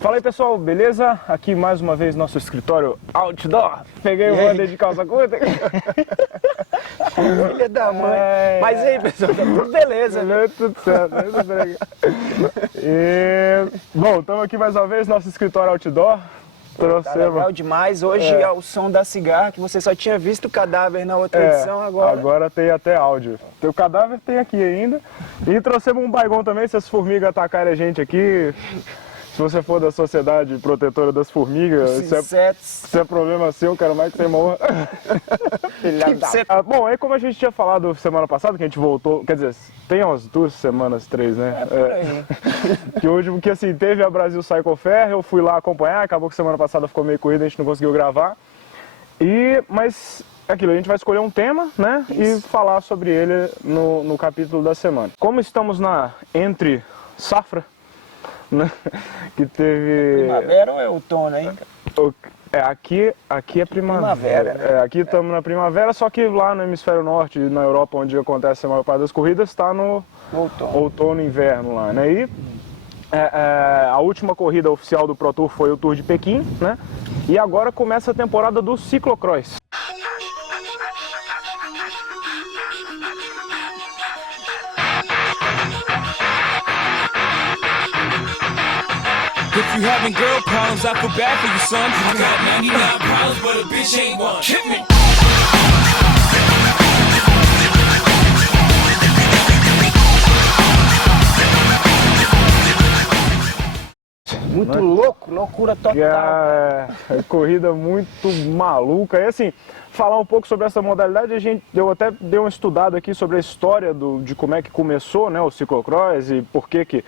Fala aí pessoal, beleza? Aqui mais uma vez nosso escritório outdoor. Peguei o Wander de calça curta. Filha da mãe. Mas aí pessoal, tá tudo beleza, né? Tudo certo. Bom, estamos aqui mais uma vez, nosso escritório outdoor. Tá legal demais. Hoje é o som da cigarra, que você só tinha visto o cadáver na outra edição, agora tem até áudio. O cadáver tem aqui ainda. E trouxemos um baigão também, se as formigas atacarem a gente aqui. Se você for da Sociedade Protetora das Formigas, isso é problema seu, quero mais que você morra. Bom, aí como a gente tinha falado semana passada, que a gente voltou, quer dizer, tem umas 2 semanas, 3, né? Que hoje, porque assim, teve a Brasil Cycle Fair, eu fui lá acompanhar, acabou que semana passada ficou meio corrida, a gente não conseguiu gravar. Mas é aquilo, a gente vai escolher um tema, né? Isso. E falar sobre ele no capítulo da semana. Como estamos na entre safra, né? Que teve... Primavera ou é outono ainda? Aqui é primavera. Né? Aqui estamos na primavera, só que lá no hemisfério norte, na Europa, onde acontece a maior parte das corridas, está no outono e inverno lá, né? E a última corrida oficial do Pro Tour foi o Tour de Pequim, né? E agora começa a temporada do ciclocross. If you having girl problems, I feel bad for you, son. I got 99 problems, but a bitch ain't one. Hit me. Muito louco, loucura total. Corrida muito maluca. E assim, falar um pouco sobre essa modalidade, eu até dei uma estudada aqui sobre a história de como é que começou, né, o ciclocross e por que...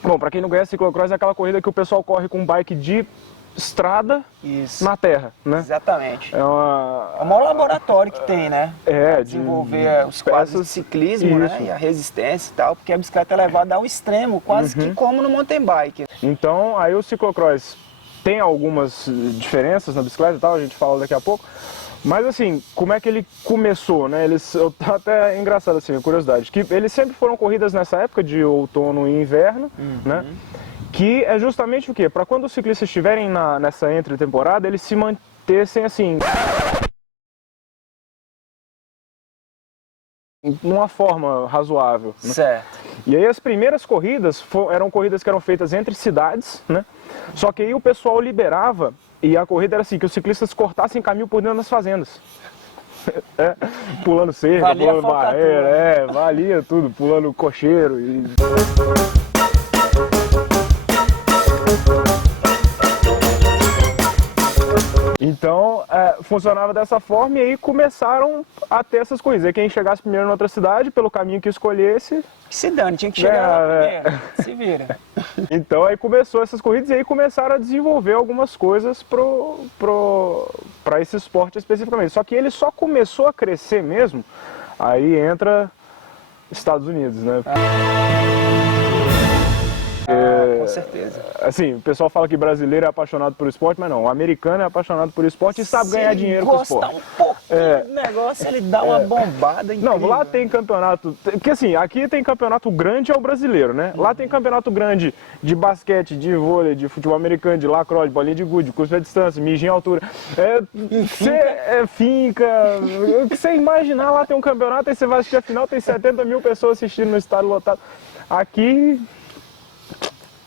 Bom, para quem não conhece, ciclocross é aquela corrida que o pessoal corre com bike de estrada na terra, né? Exatamente. É o maior laboratório que tem, né? Pra desenvolver os quadros de ciclismo, né? E a resistência e tal, porque a bicicleta é levada ao extremo, quase que como no mountain bike. Então, aí o ciclocross tem algumas diferenças na bicicleta e tal, a gente fala daqui a pouco. Mas assim, como é que ele começou, né? Até é engraçado assim, a curiosidade, que eles sempre foram corridas nessa época de outono e inverno, né? Que é justamente o quê? Para quando os ciclistas estiverem nessa entre-temporada, eles se mantessem assim, numa forma razoável, né? Certo. E aí as primeiras corridas eram corridas que eram feitas entre cidades, né? Só que aí o pessoal liberava. E a corrida era assim, que os ciclistas cortassem caminho por dentro das fazendas. Pulando cerca, pulando barreira, valia tudo, pulando cocheiro. Então, funcionava dessa forma e aí começaram a ter essas corridas. E quem chegasse primeiro em outra cidade, pelo caminho que escolhesse... Que se dane, tinha que chegar lá primeiro, se vira. Então aí começou essas corridas e aí começaram a desenvolver algumas coisas para esse esporte especificamente. Só que ele só começou a crescer mesmo, aí entra Estados Unidos, né? Com certeza. Assim, o pessoal fala que brasileiro é apaixonado por esporte, mas não, o americano é apaixonado por esporte e sabe ganhar dinheiro com o esporte. Um pouquinho do negócio, ele dá uma bombada incrível. Não, lá tem campeonato, porque assim, aqui tem campeonato grande, é o brasileiro, né? Lá tem campeonato grande de basquete, de vôlei, de futebol americano, de lacrosse, de bolinha de gude, curso de distância, mijo em altura. Finca. O que você imaginar, lá tem um campeonato, aí você vai assistir a final, tem 70 mil pessoas assistindo no estádio lotado. Aqui...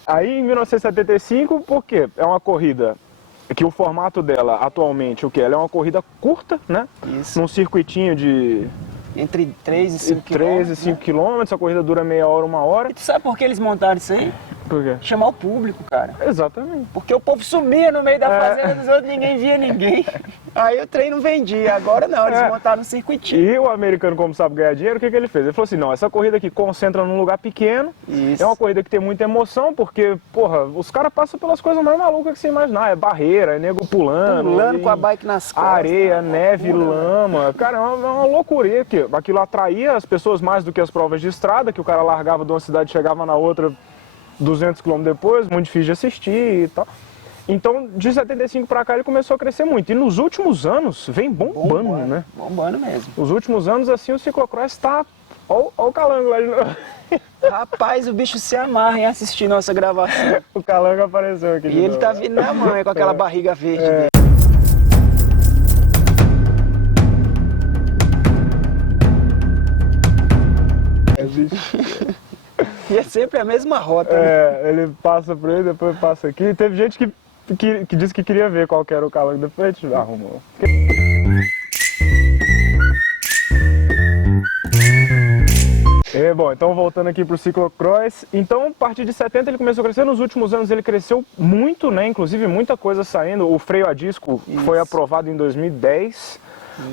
Aí em 1975, por quê? É uma corrida que o formato dela atualmente, o que? Ela é uma corrida curta, né? Isso. Num circuitinho de... Entre 3 e 5 quilômetros. 3 e 5 quilômetros, a corrida dura meia hora, 1 hora. E tu sabe por que eles montaram isso aí? Por quê? Chamar o público, cara. Exatamente. Porque o povo sumia no meio da fazenda dos outros, ninguém via ninguém. Aí o trem não vendia. Agora não, eles montaram um circuitinho. E o americano, como sabe ganhar dinheiro, o que ele fez? Ele falou assim, não, essa corrida aqui concentra num lugar pequeno, Isso. é uma corrida que tem muita emoção, porque, porra, os caras passam pelas coisas mais malucas que você imaginar, é barreira, é nego pulando Com a bike nas costas. areia, neve, lama, cara, é uma loucura, que aquilo atraía as pessoas mais do que as provas de estrada, que o cara largava de uma cidade e chegava na outra 200 km depois, muito difícil de assistir e tal. Então, de 75 para cá ele começou a crescer muito. E nos últimos anos vem bombando, né? Bombando mesmo. Nos últimos anos, assim, o ciclocross tá... Olha o Calango lá de novo. Rapaz, o bicho se amarra em assistir nossa gravação. O Calango apareceu aqui de E ele novo. tá vindo na mão, com aquela barriga verde dele. E é sempre a mesma rota, né? É, ele passa por aí, depois passa aqui. Teve gente que disse que queria ver qual que era o Calango, depois a gente arrumou. Bom, então voltando aqui pro ciclocross, então a partir de 70 ele começou a crescer, nos últimos anos ele cresceu muito, né, inclusive muita coisa saindo, o freio a disco foi aprovado em 2010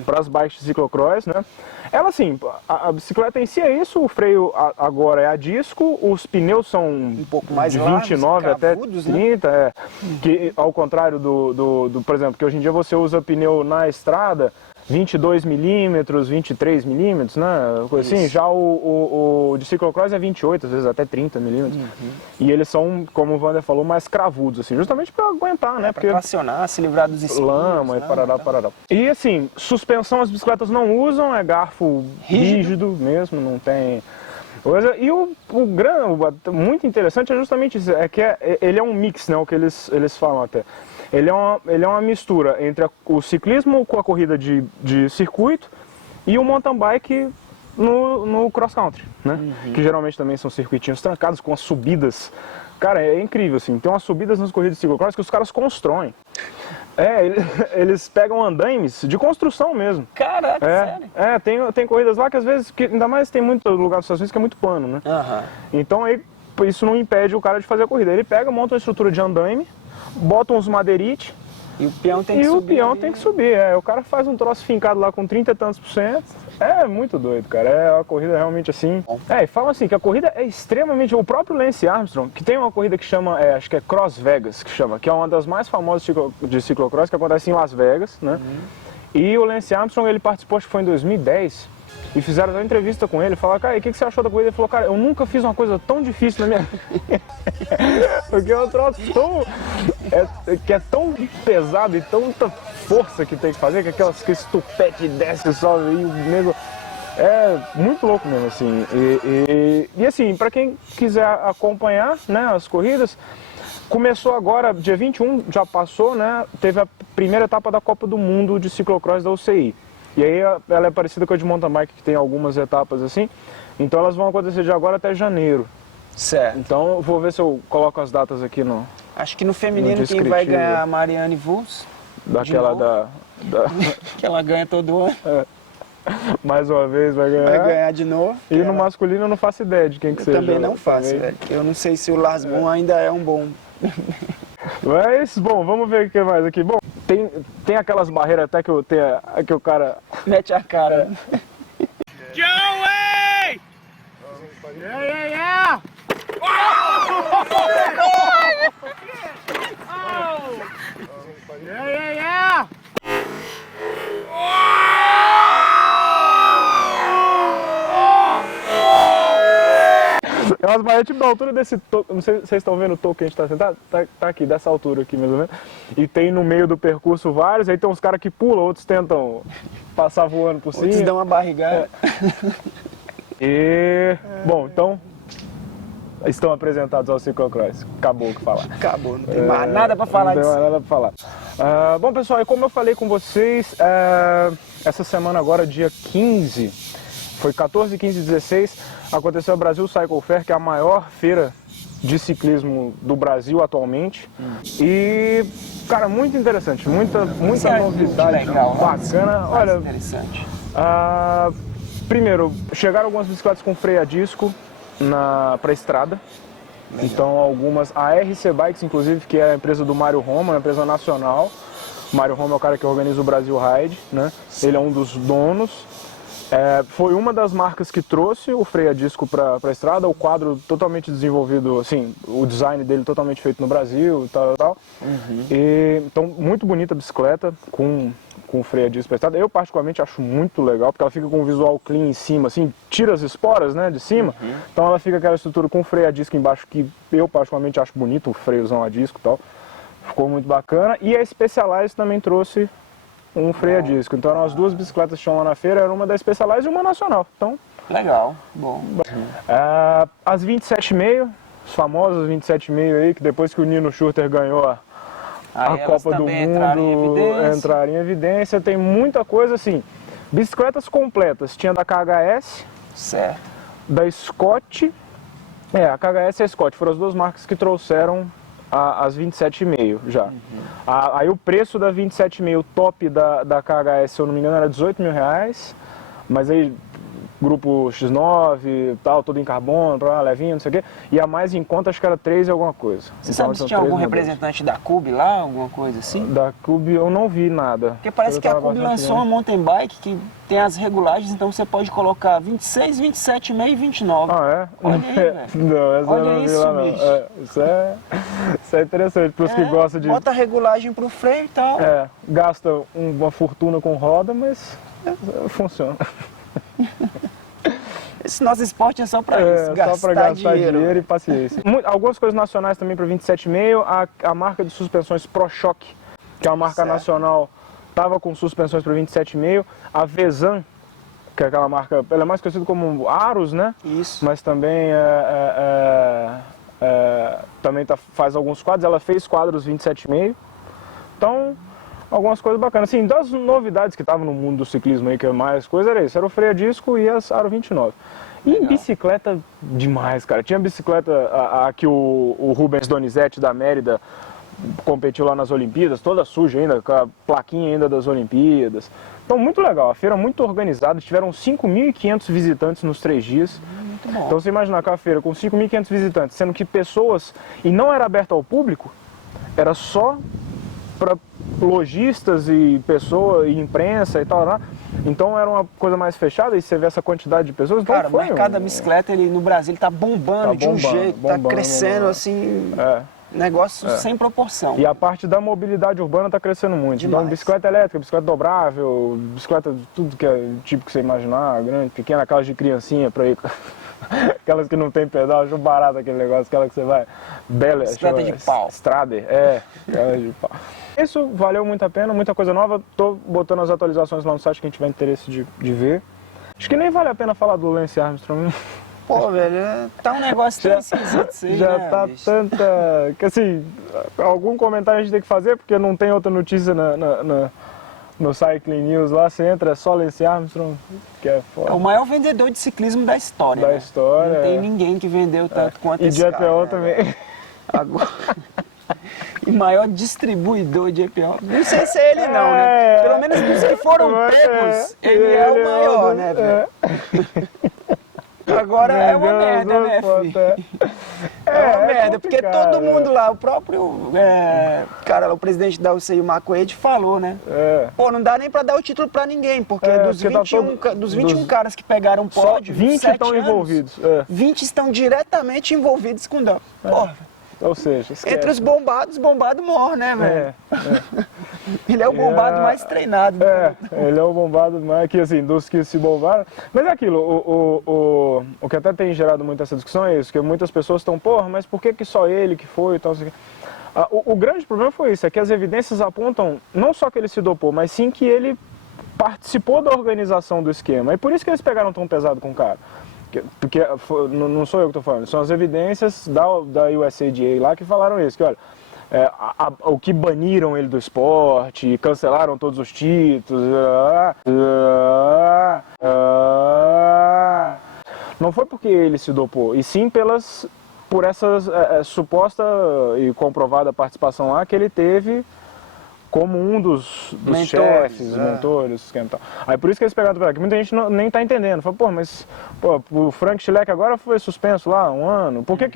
para as bikes de ciclocross, né. Ela assim, a bicicleta em si é isso, o freio agora é a disco, os pneus são um pouco mais de largos, 29 até cravudos, né? 30, que ao contrário do, por exemplo, que hoje em dia você usa pneu na estrada, 22 milímetros, 23 milímetros, né? Coisa assim. Já o de ciclocross é 28, às vezes até 30 milímetros. E eles são, como o Wander falou, mais cravudos, assim, justamente para aguentar, né? Pra tracionar, se livrar dos espinhos. Lama e parará. E assim, suspensão as bicicletas não usam, é garfo rígido mesmo, não tem coisa. E o muito interessante é justamente isso, é que ele é um mix, né? O que eles falam até. Ele é uma mistura entre o ciclismo com a corrida de circuito e o mountain bike no cross country, né? Que geralmente também são circuitinhos trancados com as subidas. Cara, é incrível, assim. Tem umas subidas nas corridas de ciclocross que os caras constroem. Eles pegam andaimes de construção mesmo. Caraca, sério? Tem corridas lá que às vezes, ainda mais tem muito lugar dos Estados Unidos que é muito plano, né? Então aí, isso não impede o cara de fazer a corrida. Ele pega, monta uma estrutura de andaime, bota uns madeirite e o peão tem que e subir. O peão tem que subir. O cara faz um troço fincado lá com 30 e tantos %. É muito doido, cara. É uma corrida realmente assim. E falam assim que a corrida é extremamente. O próprio Lance Armstrong, que tem uma corrida que chama, acho que é Cross Vegas, que é uma das mais famosas de ciclocross, que acontece em Las Vegas, né? E o Lance Armstrong, ele participou, acho que foi em 2010. E fizeram uma entrevista com ele, falaram, cara, o que você achou da corrida? Ele falou, cara, eu nunca fiz uma coisa tão difícil na minha vida. Porque é um troço tão... que é tão pesado e tanta força que tem que fazer, que esse tupete desce e sobe e o nego... É muito louco mesmo, assim. E assim, para quem quiser acompanhar, né, as corridas, começou agora, dia 21, já passou, né, teve a primeira etapa da Copa do Mundo de ciclocross da UCI. E aí ela é parecida com a de mountain bike, que tem algumas etapas assim. Então elas vão acontecer de agora até janeiro. Certo. Então eu vou ver se eu coloco as datas aqui no... Acho que no feminino quem vai ganhar a Marianne Vos. Daquela da... Que ela ganha todo ano. Mais uma vez vai ganhar. Vai ganhar de novo. E no masculino eu não faço ideia de quem que seja. Eu também não faço, velho. Eu não sei se o Lars Boom ainda é um bom... Mas, bom, vamos ver o que mais aqui. Bom, tem aquelas barreiras até que o cara... Mete a cara. Joey! Yeah! Yeah! É umas barreiras tipo da altura desse toco, não sei se vocês estão vendo o toco que a gente tá sentado, tá aqui, dessa altura aqui mais ou menos. E tem no meio do percurso vários, aí tem uns caras que pulam, outros tentam passar voando por cima. Outros dão uma barrigada. Bom, então, estão apresentados ao ciclocross. Acabou o que falar. Acabou, não tem mais nada pra falar disso. Não tem mais nada pra falar. Bom, pessoal, e como eu falei com vocês, essa semana agora, dia 15, foi 14, 15 e 16, aconteceu a Brasil Cycle Fair, que é a maior feira de ciclismo do Brasil atualmente. E, cara, muito interessante, muita novidade, legal, bacana. Olha, interessante. Primeiro, chegaram algumas bicicletas com freio a disco para estrada. Então algumas, a RC Bikes inclusive, que é a empresa do Mário Roma, uma empresa nacional. O Mário Roma é o cara que organiza o Brasil Ride, né? Ele é um dos donos. Foi uma das marcas que trouxe o freio a disco para a estrada, o quadro totalmente desenvolvido, assim, o design dele totalmente feito no Brasil e tal. Então, muito bonita a bicicleta com freio a disco para a estrada. Eu particularmente acho muito legal, porque ela fica com um visual clean em cima, assim, tira as esporas, né, de cima. Então ela fica aquela estrutura com freio a disco embaixo, que eu particularmente acho bonito, o freiozão a disco e tal. Ficou muito bacana. E a Specialized também trouxe um freio a disco. Então eram as duas bicicletas que tinham lá na feira, era uma da Specialized e uma nacional. Então, legal, bom. As 27,5, os famosos 27,5 aí, que depois que o Nino Schurter ganhou a Copa do Mundo, entraram em evidência. Tem muita coisa assim. Bicicletas completas. Tinha da KHS, certo, da Scott. A KHS e a Scott foram as duas marcas que trouxeram as 27,5 já. Aí o preço da 27,5 top da KHS, se eu não me engano, era 18 mil reais. Mas aí, grupo X9, tal, todo em carbono, levinho, não sei o quê. E a mais em conta, acho que era 3 e alguma coisa. Você sabe se tinha algum representante da Cube lá, alguma coisa assim? Da Cube eu não vi nada. Porque parece que a Cube lançou uma mountain bike que tem as regulagens, então você pode colocar 26, 27,5 e 29. Ah, é? Olha aí, velho. Não, essa Olha eu não vi isso, lá, não. bicho. Isso é interessante, para os que gostam de... Bota a regulagem pro freio e tal. Gasta uma fortuna com roda, mas funciona. Esse nosso esporte é só para isso, só para gastar dinheiro e paciência. Algumas coisas nacionais também para 27,5, a marca de suspensões ProShock, que é uma marca nacional, estava com suspensões para 27,5, a Vezan, que é aquela marca, ela é mais conhecida como Aros, né? Isso. Mas também também faz alguns quadros, ela fez quadros 27,5, então algumas coisas bacanas. Assim, das novidades que estavam no mundo do ciclismo aí, que é mais coisa, era isso, era o freio a disco e as Aro 29. E bicicleta demais, cara. Tinha bicicleta que o Rubens Donizete da Mérida competiu lá nas Olimpíadas, toda suja ainda, com a plaquinha ainda das Olimpíadas. Então, muito legal, a feira muito organizada, tiveram 5.500 visitantes nos 3 dias. Muito bom. Então, você imagina aquela feira com 5.500 visitantes, sendo que pessoas, e não era aberta ao público, era só para lojistas e pessoas, e imprensa e tal, né? Então era uma coisa mais fechada e você vê essa quantidade de pessoas. Então, cara, o mercado da bicicleta no Brasil tá bombando de um jeito, tá crescendo assim, negócio sem proporção. E a parte da mobilidade urbana tá crescendo muito. Demais. Então bicicleta elétrica, bicicleta dobrável, bicicleta de tudo que é tipo que você imaginar, grande, pequena, aquelas de criancinha para ir. Aquelas que não tem pedal, acho barato aquele negócio, aquela que você vai. Bela, bicicleta de pau. Strader, aquela de pau. Isso valeu muito a pena, muita coisa nova. Tô botando as atualizações lá no site, quem tiver interesse de ver. Acho que nem vale a pena falar do Lance Armstrong. Pô, velho, tá um negócio tão esquisito isso aí, já né, tá bicho? tanta... Que assim, algum comentário a gente tem que fazer, porque não tem outra notícia no Cycling News lá, você entra, é só Lance Armstrong, que é foda. É o maior vendedor de ciclismo da história, Da né? história, Não tem ninguém que vendeu tanto quanto E esse de cara. EPO né, também. velho? Agora... E maior distribuidor de EPO. Não sei se é ele não, né? Pelo menos dos que foram pegos, ele é o maior, né, velho? Agora é uma merda, né, filho? É uma merda, porque todo mundo lá, o próprio cara, o presidente da UCI, o Marco Ed, falou, né? Pô, não dá nem pra dar o título pra ninguém, porque dos 21 caras que pegaram pódio, 20 estão envolvidos. 20 estão diretamente envolvidos com dump. Porra. Ou seja, esquece. Entre os bombados, bombado morre, né, velho? Ele é o bombado mais treinado. Ele é o bombado mais, que assim, dos que se bombaram. Mas é aquilo, o que até tem gerado muito essa discussão é isso, que muitas pessoas estão, porra, mas por que só ele que foi e tal, assim. O grande problema foi isso, é que as evidências apontam não só que ele se dopou, mas sim que ele participou da organização do esquema. E por isso que eles pegaram tão pesado com o cara. Porque não sou eu que estou falando, são as evidências da USADA lá que falaram isso, que olha, o que baniram ele do esporte, cancelaram todos os títulos, não foi porque ele se dopou, e sim por essa suposta e comprovada participação lá que ele teve como um dos Mentores, chefes, mentores, esquema e tal. Aí por isso que eles pegaram pra cá, que muita gente nem tá entendendo. Fala, pô, mas o Frank Schleck agora foi suspenso lá 1 ano, por que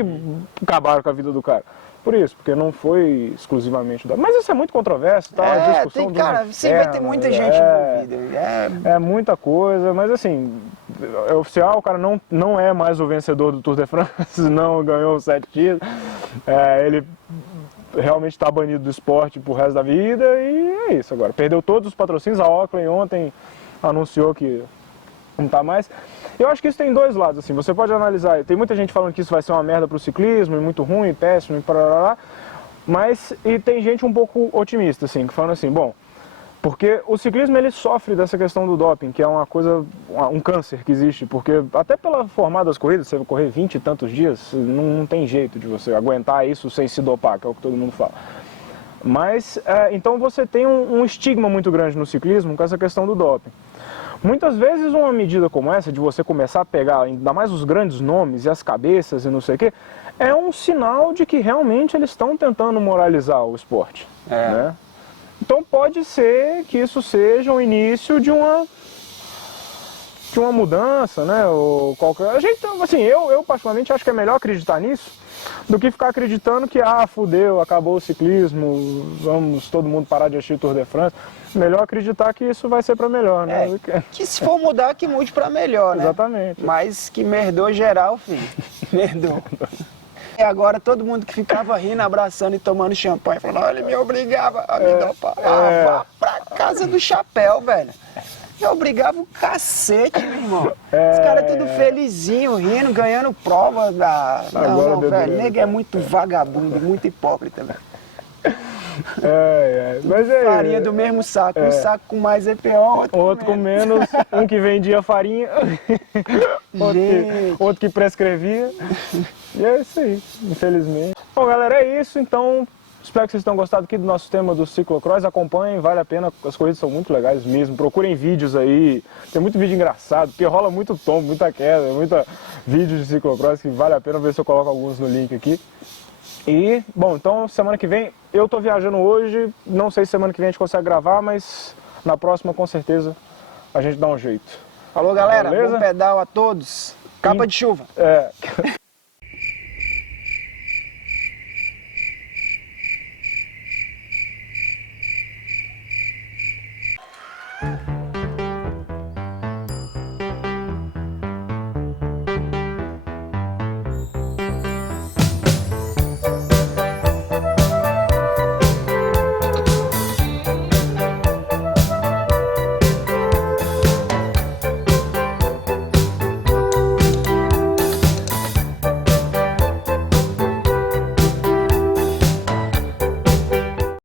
acabaram com a vida do cara? Por isso, porque não foi exclusivamente do... Mas isso é muito controverso, tá? A discussão tem, cara, sempre vai ter muita gente envolvida. É muita coisa, mas assim, é oficial, o cara não é mais o vencedor do Tour de France, não ganhou 7 títulos. Ele realmente está banido do esporte pro resto da vida e é isso agora. Perdeu todos os patrocínios, a Oakley ontem anunciou que não tá mais. Eu acho que isso tem 2 lados, assim, você pode analisar, tem muita gente falando que isso vai ser uma merda pro ciclismo, e muito ruim, e péssimo, e parará, mas e tem gente um pouco otimista, assim, que falando assim, bom, porque o ciclismo ele sofre dessa questão do doping, que é uma coisa, um câncer que existe, porque até pela formada das corridas, você vai correr 20 e tantos dias, não tem jeito de você aguentar isso sem se dopar, que é o que todo mundo fala. Mas, então você tem um estigma muito grande no ciclismo com essa questão do doping. Muitas vezes uma medida como essa, de você começar a pegar ainda mais os grandes nomes e as cabeças e não sei o quê, é um sinal de que realmente eles estão tentando moralizar o esporte. Né? Então pode ser que isso seja o início de uma mudança, né? Ou qualquer... assim, eu particularmente acho que é melhor acreditar nisso do que ficar acreditando que, fudeu, acabou o ciclismo, vamos todo mundo parar de assistir o Tour de France. Melhor acreditar que isso vai ser para melhor, né? Que se for mudar, que mude para melhor, né? Exatamente. Mas que merdou geral, filho. Merdou. E agora todo mundo que ficava rindo, abraçando e tomando champanhe, falando, olha, ele me obrigava a me dopar. Vá pra casa do chapéu, velho. Me obrigava o cacete, meu irmão. Os caras tudo felizinho, rindo, ganhando prova da... Não, velho, nego é muito vagabundo, muito hipócrita, velho. Mas farinha do mesmo saco, um saco com mais EPO, outro com menos, um que vendia farinha, outro que prescrevia. E é isso aí, infelizmente. Bom, galera, é isso. Então, espero que vocês tenham gostado aqui do nosso tema do ciclocross. Acompanhem, vale a pena, as corridas são muito legais mesmo. Procurem vídeos aí, tem muito vídeo engraçado, porque rola muito tombo, muita queda, muita vídeo de ciclocross que vale a pena ver se eu coloco alguns no link aqui. E, bom, então semana que vem, eu tô viajando hoje, não sei se semana que vem a gente consegue gravar, mas na próxima com certeza a gente dá um jeito. Falou, galera, bom pedal a todos. Capa de chuva.